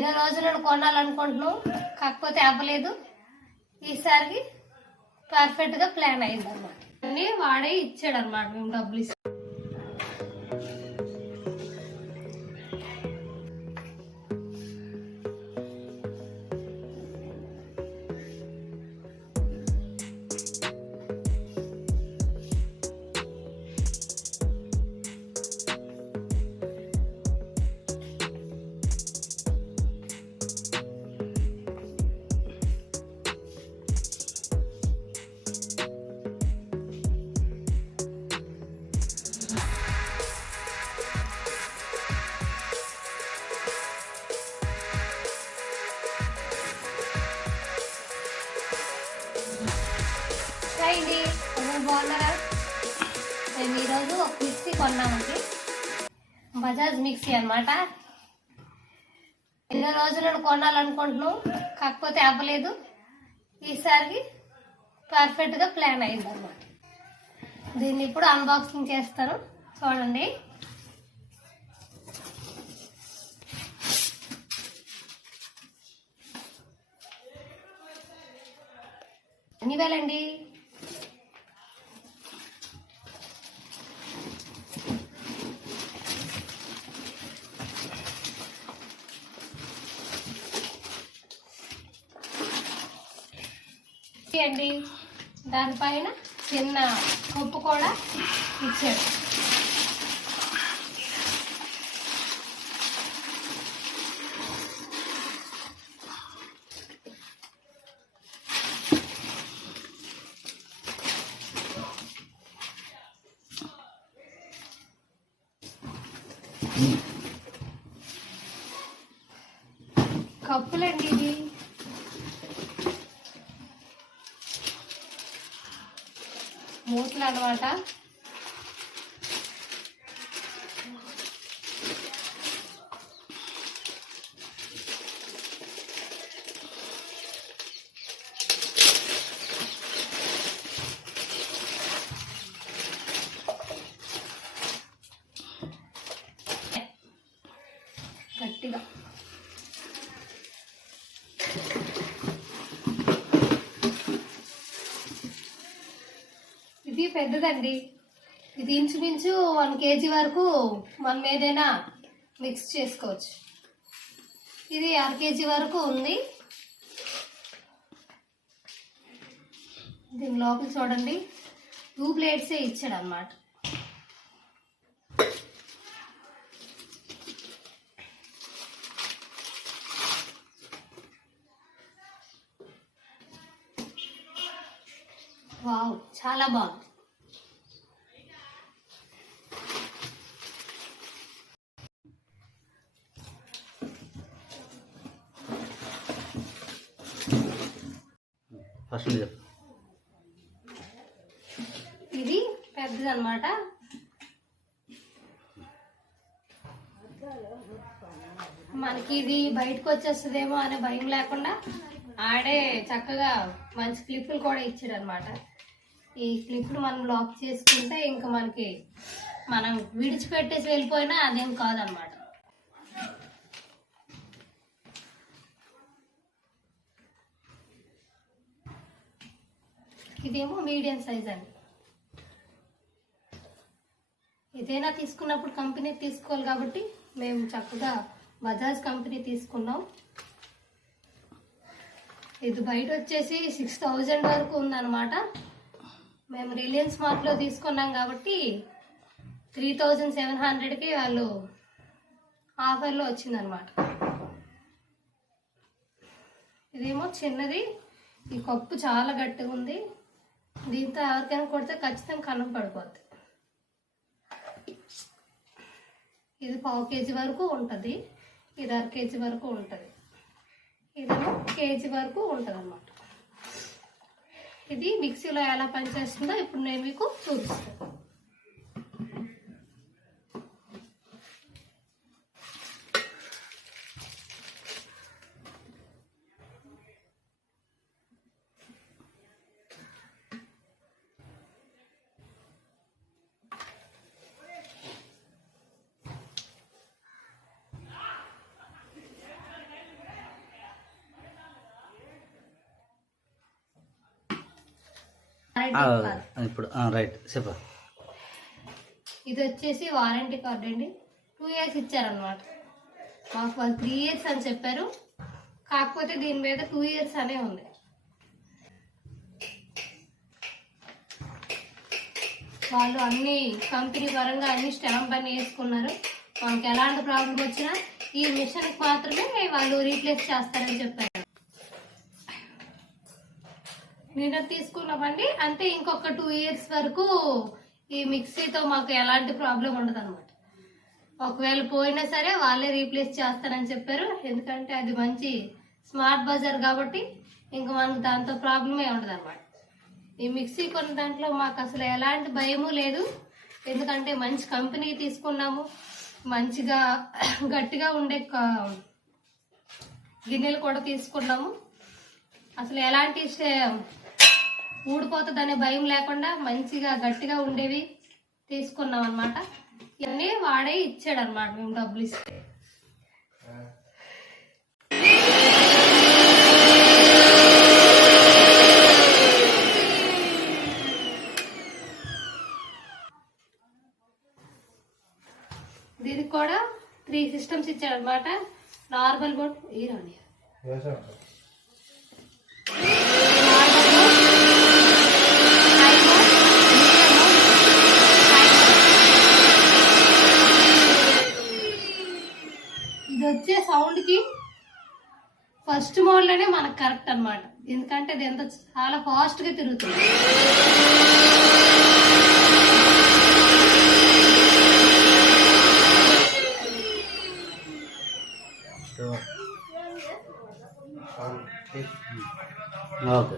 ఎన్నో రోజులను కొనాలనుకుంటున్నాం, కాకపోతే అవ్వలేదు. ఈసారికి పర్ఫెక్ట్ గా ప్లాన్ అయింది అనమాట. అన్ని వాడే ఇచ్చాడు అనమాట. మేము డబ్బులు ఇస్తాం. అండి అందరూ బాగున్నారా? మేము ఈరోజు ఒక మిక్సీ కొన్నామండి. బజాజ్ మిక్సీ అనమాట. ఎన్నో రోజులను కొనాలనుకుంటున్నాం, కాకపోతే అవ్వలేదు. ఈసారికి పర్ఫెక్ట్ గా ప్లాన్ అయింది అనమాట. దీన్ని ఇప్పుడు అన్బాక్సింగ్ చేస్తాను, చూడండి. అన్ని వేలండి. అండి దానిపైన చిన్న కప్పు కూడా ఇచ్చాడు. కప్పులండి ఇది. మూతలు అనమాట. గట్టిగా ఇది పెద్దదండి. ఇది ఇంచుమించు 1 kg వరకు మనం ఏదైనా మిక్స్ చేసుకోవచ్చు. ఇది 1/2 kg వరకు ఉంది. దీని లోపల చూడండి 2 ప్లేట్సే ఇచ్చాడు అన్నమాట. వావ్, చాలా బాగుంది. ఇది పెద్దది అన్నమాట. మనకి ఇది బయటకు వచ్చేస్తుందేమో అనే భయం లేకుండా ఆడే చక్కగా మంచి క్లిప్పులు కూడా ఇచ్చాడు అనమాట. ఈ క్లిప్లు మనం లాక్ చేసుకుంటే ఇంకా మనకి మనం విడిచిపెట్టేసి వెళ్ళిపోయినా అదేం కాదనమాట. ఇదేమో మీడియం సైజ్ అండి. ఏదైనా తీసుకున్నప్పుడు కంపెనీ తీసుకోవాలి కాబట్టి మేము చక్కగా బజాజ్ కంపెనీ తీసుకున్నాం. ఇది బయట వచ్చేసి 6000 వరకు ఉందన్నమాట. మేము రిలయన్స్ మార్ట్లో తీసుకున్నాం కాబట్టి 3700కి వాళ్ళు ఆఫర్లో వచ్చిందనమాట. ఇదేమో చిన్నది. ఈ కప్పు చాలా గట్టిగా ఉంది. దీంతో ఎవరికైనా కొడితే ఖచ్చితంగా కన్నం పడిపోద్ది. ఇది 1/4 kg వరకు ఉంటుంది. ఇది 1/2 kg వరకు ఉంటుంది. ఇదేమో kg వరకు ఉంటుంది అన్నమాట. ఇది మిక్సీలో ఎలా పనిచేస్తుందో ఇప్పుడు నేను మీకు చూపిస్తాను. ఇప్పుడు రైట్ చెప్ప. ఇది వచ్చేసి వారంటీ కార్డ్ అండి. 2 years ఇచ్చారనమాట. మాకు వాళ్ళు 3 years అని చెప్పారు, కాకపోతే దీని మీద 2 years అనే ఉంది. వాళ్ళు అన్ని కంపెనీ పరంగా అన్ని స్టాంప్ అన్ని వేసుకున్నారు. మనకి ఎలాంటి ప్రాబ్లం వచ్చినా ఈ మిషన్కి మాత్రమే వాళ్ళు రీప్లేస్ చేస్తారని చెప్పారు. నిన్న తీసుకున్నామండి, అంటే ఇంకొక 2 years వరకు ఈ మిక్సీతో మాకు ఎలాంటి ప్రాబ్లం ఉండదు అనమాట. ఒకవేళ పోయినా సరే వాళ్ళే రీప్లేస్ చేస్తారని చెప్పారు. ఎందుకంటే అది మంచి స్మార్ట్ బజార్ కాబట్టి ఇంకా మనకు దాంతో ప్రాబ్లమే ఉండదు అనమాట. ఈ మిక్సీ కొన్న దాంట్లో మాకు అసలు ఎలాంటి భయము లేదు. ఎందుకంటే మంచి కంపెనీ తీసుకున్నాము, మంచిగా గట్టిగా ఉండే గిన్నెలు కూడా తీసుకున్నాము. అసలు ఎలాంటి ఊడిపోతుంది అనే భయం లేకుండా మంచిగా గట్టిగా ఉండేవి తీసుకున్నాం అనమాట. ఇవన్నీ వాడే ఇచ్చాడు అనమాట మేము డబ్బులు ఇస్తే. దీనికి కూడా 3 systems ఇచ్చాడు అనమాట. నార్మల్ బోర్డ్ ఇది వచ్చే సౌండ్ కి ఫస్ట్ మోడ్ లోనే మనకు కరెక్ట్ అనమాట. ఎందుకంటే అది ఎంత చాలా ఫాస్ట్ గా తిరుగుతుంది. ఓకే.